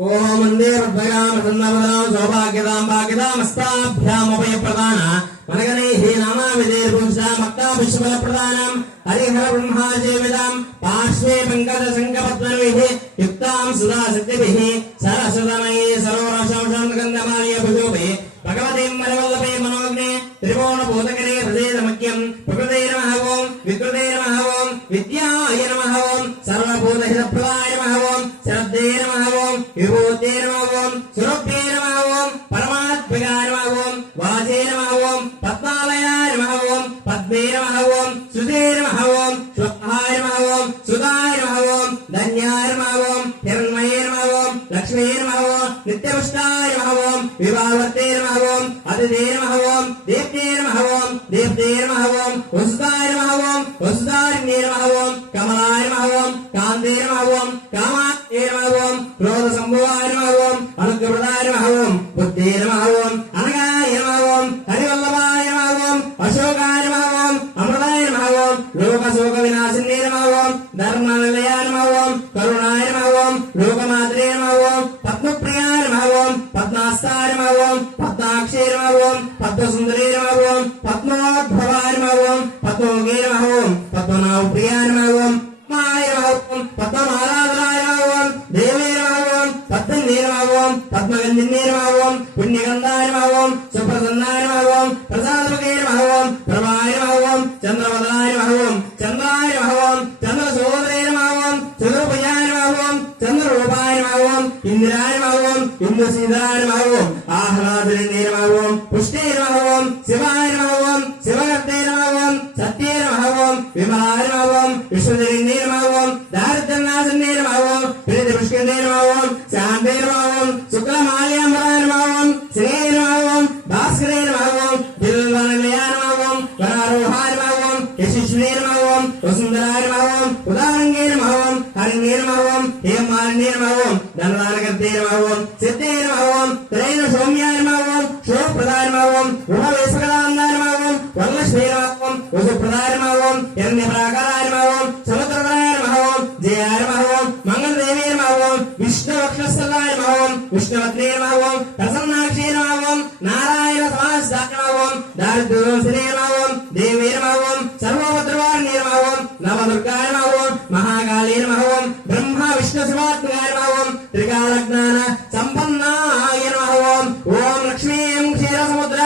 ओम वंदे भद्रगाम सन्नवदाम सौभाग्यदाम भाग्यदामस्ताभ्यामभय प्रदान मनगणैः नामाविदेर्पुंसा मक्ता विश्वबल प्रदानम हरिहर ब्रह्माजेविदाम पार्श्वे पंकज संकपत्नविः युक्तां सुधा सिद्धिभिः सरस्वतमये सरोरशौषान्तगन्धमाल्य भुजोभिः भगवतीं मलवल्लभे मनोग्ने त्रिभुवनभूतकरे हृदयमख्यं प्रकृते नमः ओं विकृते नमः ओं विद्याय नमः ओं सर्वभूतहितप्रदाय नमः ओं श्रद्धे नमः ओं विभूते नमः ओं सुरभ्ये नमः ओं परमात्मकाय नमः ओं वाजे नमः ओं पद्मालयाय नमः ओं पद्मे नमः ओं सुधे नमः ओं श्वहाय नमः ओं सुधाय नमः ओं धन्याय नमः ओं हिरण्मये नमः ओं लक्ष्मी नमः ओं नित्यपुष्टाय नमः ओं विभावर्ते नमः ओं अदिते नमः ओं देव्ये नमः ओं देवते नमः ओं वसुधाय नमः ओं वसुधारिण्ये नमः ओं कमलाय नमः ओं कान्ते नमः ओं कामाय नमः ओं क्रोधसम्भवाय नमः ओं अनुग्रहप्रदाय नमः ओं बुद्धे नमः ओं अनगाय नमः ओं हरिवल्लभाय नमः ओं अशोकाय नमः ओं अमृताय नमः ओं लोकशोकविनाशिन्ये नमः ओं धर्मनिलयाय नमः ओं करुणाय नमः ओं लोकमात्रे नमः ओं पद्मप्रियाय नमः ओं पद्मास्ताय नमः ओं पद्माक्षे नमः ओं पद्मसुन्दरे नमः ओं पद्मोद्भवाय नमः ओं पद्मोगे नमः ओं पद्मनाभप्रियाय नमः ओं माय नमः ओं पद्ममालाधराय नमः ओं देवे नमः ओं पद्मन्ये नमः ओं पद्मगन्धिन्ये नमः ओं पुण्यगन्धाय नमः ओं सुप्रसन्नाय नमः ओं प्रसादमुखे नमः ओं प्रभाय नमः ओं चन्द्रवदनाय नमः ओं चन्द्राय नमः ओं चन्द्रसोदरे नमः ओं चन्द्रभुजाय नमः ओं चन्द्ररूपाय नमः ओं इंद्राय नमः ओं इंद्रसीधराय नमः ओं आह्लादने नमः ओं पुष्टे नमः ओं शिवाय नमः ओं शिवगर्ते नमः ओं सत्ये नमः ओं विमलाय नमः ओं विश्वजनिने नमः ओं दारिद्र्यनाशने नमः ओं प्रीतिपुष्करे नमः ओं शान्ते नमः ओं शुक्लमाल्याम्बराय नमः ओं श्री नमः ओं भास्करे नमः ओं बिल्वनिलयाय नमः ओं वरारोहाय नमः ओं यशस्विने नमः ओं वसुन्धराय नमः ओं उदारङ्गे नमः ओं हरिण्ये नमः ओं हेमालिन्ये नमः ओं धनदानकर्ते नमः ओं सिद्धे नमः ओं त्रैण सौम्याय नमः ओं शोभप्रदाय नमः ओं उभवेशकदानन्दाय नमः ओं वरलक्ष्मी नमः ओं वसुप्रदाय नमः ओं हिरण्यप्राकाराय नमः ओं समुद्रधराय नमः ओं जयाय नमः ओं मंगलदेवे नमः ओं विष्णुवक्षस्थलाय नमः ओं विष्णुवत्रे नमः ओं प्रसन्नाक्षे नमः ओं नारायण समास्ताय नमः ओं दारिद्र्यनाशिने नमः ओं देवे नमः ओं सर्वभद्रवाण्ये नमः ओं नवदुर्गाय नमः ओं महाकाले नमः ओं ब्रह्मा विष्णु शिवात्मकाय नमः ओं त्रिकालज्ञान संपन्नाय नमः ओं ओं लक्ष्मीं क्षीरसमुद्र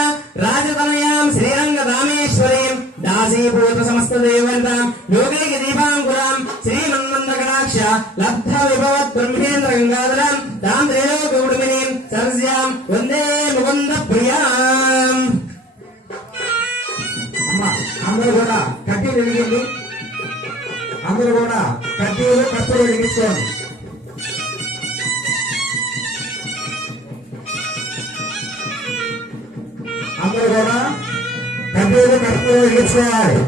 राजतनयां श्रीरङ्गधामेश्वरीं दासीभूत समस्तदेवतां योगैक दीपाङ्कुरां श्रीमन्मन्दकटाक्ष लब्ध विभवत् ब्रह्मेन्द्र गङ्गाधरां तां त्रैलोक्यकुटुम्बिनीं सरस्यां वन्दे मुकुन्दप्रियाम् అందరూ కూడా కట్టెలు వెలిగింది అందరూ కూడా కట్టెలు కత్తులు వెలిగించుకోండి అందరూ కూడా కట్టెలు కత్తులు వెలిగించుకోవాలి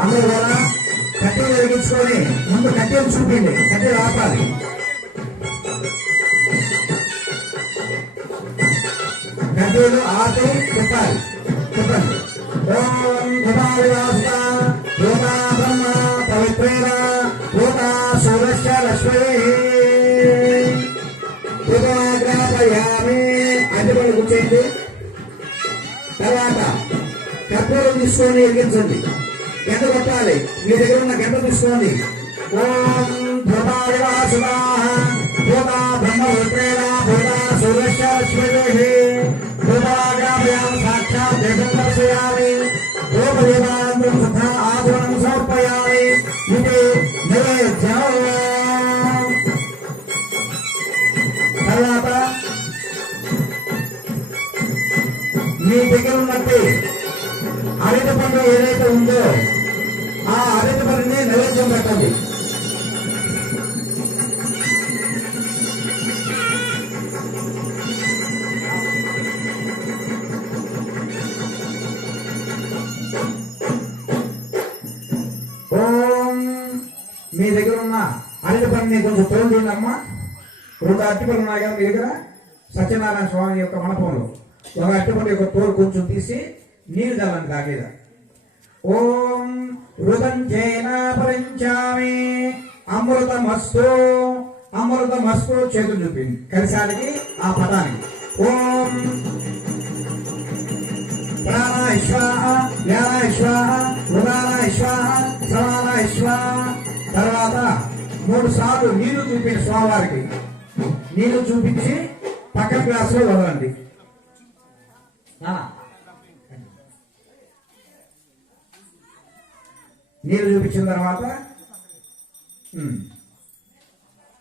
అందరూ కూడా కట్టెలు వెలిగించుకొని ముందు కట్టెలు చూపిండి కట్టెలు ఆపాలి కట్టెలు ఆపి చెప్పాలి చెప్పండి ఓం భూమావివాసుత భూతా బ్రహ్మ పవిత్రేణ భూతా సూరస్య లక్ష్మీ భూతాగ్రాపయామి అడ్డుపడి కూర్చోండి తర్వాత కర్పూరం తీసుకొని వెలిగించండి గంట కొట్టాలి మీ దగ్గర ఉన్న గంట తీసుకోండి ఓం భూతావివాసుత భూతా బ్రహ్మ పవిత్రేణ భూతా సూరస్య లక్ష్మీ భూతాగ్రాపయామి సాక్షాత్ దేశం దర్శయామి రూపదేవానందం సదా ఆచరణం సమర్పయామి ఇది నైవేద్యం తర్వాత మీ దగ్గర ఉన్నట్టు అరటి పండు ఏదైతే ఉందో ఆ అరటి పండుని నైవేద్యం పెట్టండి మీ దగ్గర ఉన్న అరటి పండుని కొంచెం తోలు చూడండి అమ్మా. 2 అరటిపళ్ళు ఉన్నాయి కదా మీ దగ్గర సత్యనారాయణ స్వామి యొక్క మండపంలో. ఒక అరటిపండు యొక్క తోలు కొంచెం తీసి నీళ్ళు చల్లండి దాని మీద. ఓం రుదంచేన పరించామి అమృతమస్తు అమృతమస్తు చేతులు చూపింది కలిసానికి ఆ పదానికి. ఓం ప్రాణాయ స్వాహ వ్యానాయ స్వాహ ఉదానాయ స్వాహ సమానాయ స్వాహ. తర్వాత 3 సార్లు నీళ్లు చూపించి స్వామివారికి నీళ్లు చూపించి పక్కన గ్లాసులో వదలండి. నీళ్లు చూపించిన తర్వాత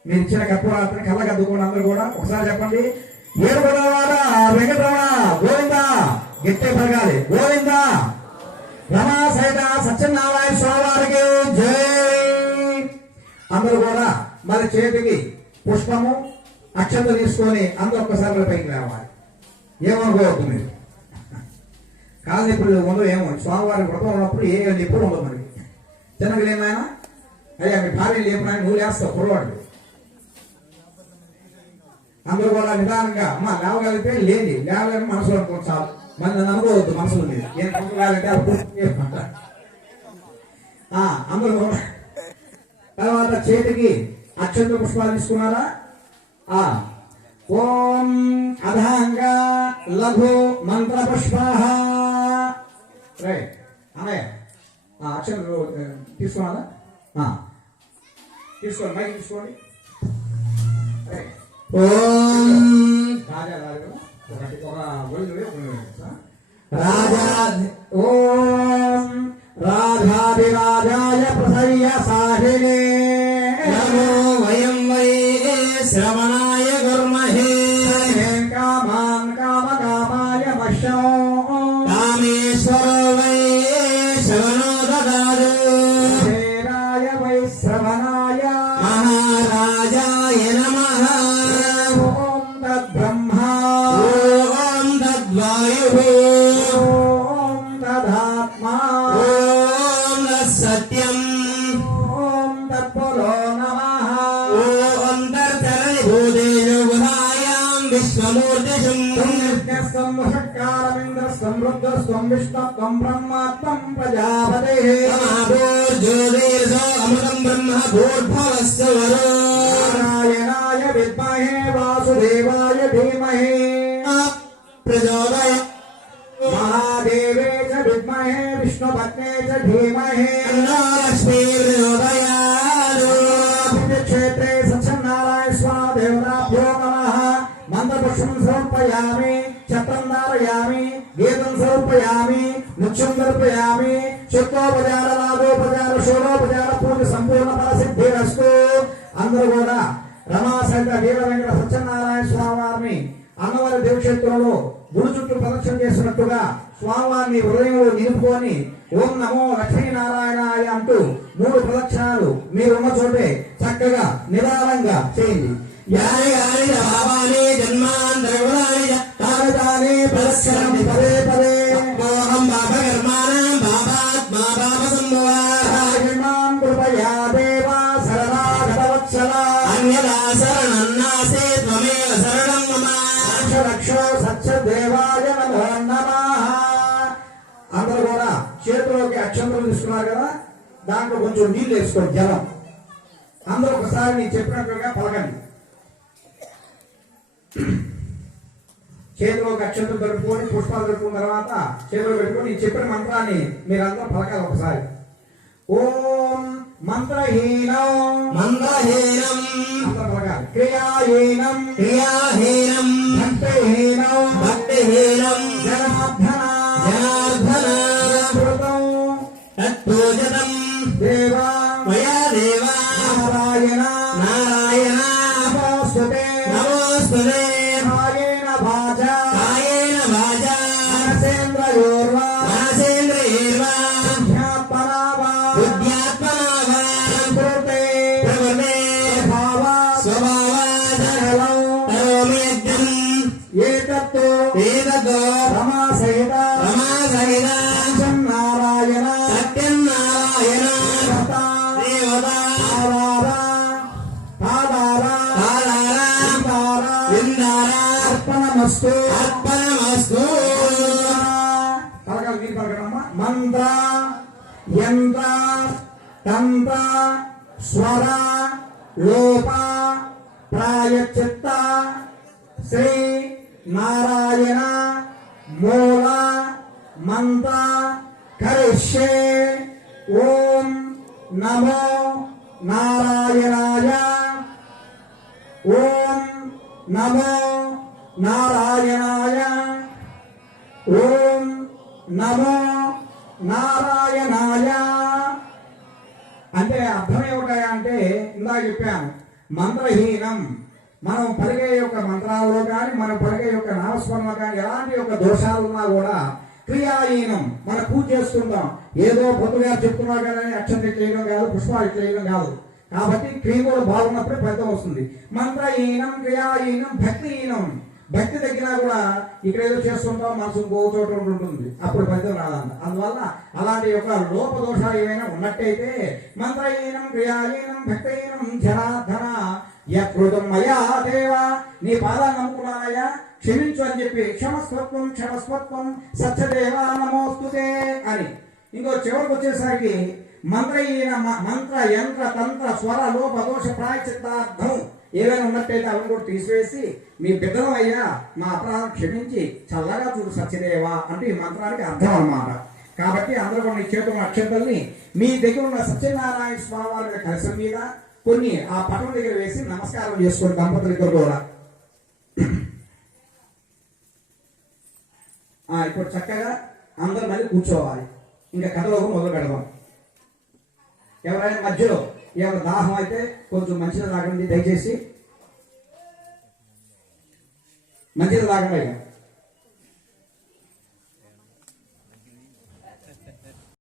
మీరు ఇచ్చిన కర్పూరాత్రి కళ్ళకద్దుకోండి. అందరూ కూడా ఒకసారి చెప్పండి. ఏడుగొడవాడ వెంకటరమణ గోవిందా. గట్టే పలకాలి గోవిందా. రమా సహిత సత్యనారాయణ స్వామి వారికి జై. అందరూ కూడా మరి చేతికి పుష్పము అక్షత తీసుకొని అందరూ ఒక్కసారి పైకి రావాలి. ఏమనుకోవద్దు మీరు. కాదు ఇప్పుడు ఉండవు ఏమో స్వామివారి వ్రతం ఉన్నప్పుడు ఏ ఎప్పుడు ఉండదు మనకి. చిన్నగా ఏమైనా అయ్యా మీ భార్య లేపునా నువ్వు లేస్తావు కుర్రవాడు. అందరూ కూడా నిదానంగా అమ్మ లేవగలిగితే లేని లేవలేని మనసులో అనుకో చాలు. మరి నన్ను అనుకోవద్దు మనసులో లేదు. ఏం పంపగాలంటే అందరూ కూడా తర్వాత చేతికి అక్షంత పుష్పాలు తీసుకున్నారా. ఓం అధాంగ లఘు మంత్ర పుష్పాహ. రైట్ అన్నయ్య అక్షంతలు తీసుకున్నారా. తీసుకోండి మైక్ తీసుకోండి. ఓం ఓం రాధాభిరాజాయ ప్రసయ్య సాహినే నమో వయం వై శ్రవణాయ కుర్మహే. కామాన్ కామకామాయ మహ్యం కామేశ్వరో వై శ్రవణో దదాతు. శ్రీరాయ వై శ్రవణాయ మహారాజాయ నమః. ఓం తద్బ్రహ్మా ఓం తద్వాయుః ఓం తదాత్మా ఓం తత్సత్యం ఓం తత్పురో నమః. ఓం తత్తరణి భూతేజో గుహాయాం విశ్వమూర్తిషుం. త్వం వషట్కారమింద్రస్త్వం రుద్రస్త్వం విష్ణుత్వం బ్రహ్మాత్మం ప్రజాపతిః. అమృతేజో అమృతం బ్రహ్మ భూర్భువస్సు వరో. నారాయణాయ విద్మహే వాసుదేవాయ ధీమహి ప్రచోదయ మహాదేవే చ విద్మహే విష్ణుపత్నే చ ధీమహి. లక్ష్మీ ప్రచోదయాదు. క్షేత్రే సత్యనారాయణ స్వామి దేవతాభ్యో నమః. మంత్రపుష్పం సమర్పయామి ఛత్రం ధారయామి గీతం సమర్పయామి ముఖ్యం సమర్పయామి. శుక్లోపచార నాగోపచార షోడోపచార పూజ సంపూర్ణ ఫలసిద్ధిరస్తు. అందరూ కూడా రమా సహిత వీర వెంకట సత్యనారాయణ స్వామి వారిని అన్నవారి దేవక్షేత్రంలో గుడి చుట్టూ ప్రదక్షిణ చేసినట్టుగా స్వామివారిని హృదయంలో నిలుపుకొని ఓం నమో లక్ష్మీనారాయణాయ అంటూ 3 ప్రదక్షిణాలు మీరున్న చోటే చక్కగా నిదానంగా చేయండి. యాని యాని భావాని జన్మాంతరగుణాని తాని ప్రదక్షిణం పదే పదే. మోహం పాపకర్మాణం పాపాత్మా పాపసంభవాః. కృపయా దేవా శరణాగతవత్సల. అన్యదా శరణం నాస్తి త్వమేవ శరణం మమ. రక్షో సత్యదేవాయ నమో నమః. అందరూ కూడా చేతిలోకి అక్షంతలు తీసుకున్నారు కదా, దాంట్లో కొంచెం నీళ్ళు వేసుకోండి జలం. అందరూ ఒకసారి నేను చెప్పినట్టుగా పలకండి. చేతిలోకి అక్షంతలు దొరుకుకొని పుష్పాలు దొరుకున్న తర్వాత చేతిలో పెట్టుకొని నేను చెప్పిన మంత్రాన్ని మీరందరూ పలకాలి ఒకసారి. ఓం మంత్రహీనం మంత్రహీనం అందరూ పలకాలి. క్రియాహీనం క్రియాహీనం భక్తిహీనం భక్తిహీనం జనార్దన జనార్దన కృతం తత్పూజితం దేవా మయా దేవా నారాయణ నారాయణ నమోస్తుతే. నమోస్తుతే. కాయేన వాచా కాయేన వాచా మనసేంద్రయోర్వా మనసేంద్రియైర్వా అధ్యాత్మనా వా బుద్ధ్యాత్మనా వా ప్రకృతే ప్రకృతే స్వభావాత్ స్వభావాత్ సకలం కరోమి యజ్ఞం. ఏతత్తు ఏతతో రమా సహిత రమా సహిత నారాయణ సత్యం నారాయణ దేవత దేవత అర్పణమస్తు అర్పణమస్తు. పలకాలి మీరు పలకడమ్మా. మంత్ర యంత్ర తంత్ర స్వర లోప ప్రాయచిత్త శ్రీ నారాయణ మూల మంత్ర కరిష్యే. ఓం నమో నారాయణాయ. ఓం నమో నారాయణాయ. ఓం నమో నారాయణాయ. అంటే అర్థం ఏమిటాయా అంటే ఇందాక చెప్పాను, మంత్రహీనం. మనం పలికే యొక్క మంత్రాలలో కానీ మనం పలికే యొక్క నామస్మరణలో కానీ ఎలాంటి యొక్క దోషాలు ఉన్నా కూడా క్రియాహీనం. మనం పూజ చేస్తుంటాం, ఏదో పొద్దుగా చెప్తున్నా కానీ అక్షంత చేయడం కాదు, పుష్పాలు చేయడం కాదు. కాబట్టి క్రియ కూడా బాగున్నప్పుడే ఫలితం వస్తుంది. మంత్రహీనం, క్రియాహీనం, భక్తిహీనం. భక్తి తగ్గినా కూడా ఇక్కడ ఏదో చేస్తుంటాం, మనసు ఇంకో చోట ఉంటుంది, అప్పుడు ఫలితం రాదంట. అందువల్ల అలాంటి యొక్క లోపదోషాలు ఏమైనా ఉన్నట్టయితే మంత్రహీనం, క్రియాహీనం, భక్తిహీనం జనార్దన యకృతం మయా దేవ, నీ పాదాలు నమ్ముకున్నానయ్యా క్షమించు అని చెప్పి క్షమస్వత్వం క్షమస్వత్వం సత్యదేవా నమోస్తుతే అని. ఇంకో చివరికి వచ్చేసరికి మంత్రహీన మంత్ర యంత్ర తంత్ర స్వర లోప దోష ప్రాయచిత్తార్థం ఏవైనా ఉన్నట్టయితే అవన్నీ కూడా తీసివేసి మీ బిడ్డలు అయ్యా మా అపరాధం క్షమించి చల్లగా చూడు సత్యదేవా అంటే ఈ మంత్రానికి అర్థం అన్నమాట. కాబట్టి అందరూ కూడా నీ చేతున్న అక్షంతల్ని మీ దగ్గర ఉన్న సత్యనారాయణ స్వామి వారి కలశం మీద కొన్ని ఆ పటం దగ్గర వేసి నమస్కారం చేసుకోండి దంపతులు ఇద్దరు కూడా. ఇప్పుడు చక్కగా అందరూ మళ్ళీ కూర్చోవాలి. ఇంకా కథలోకి మొదలు పెడదాం. ఎవరైనా మధ్యలో ఎవరు దాహం అయితే కొంచెం మంచిగా తాగండి, దయచేసి మంచిగా తాగండి.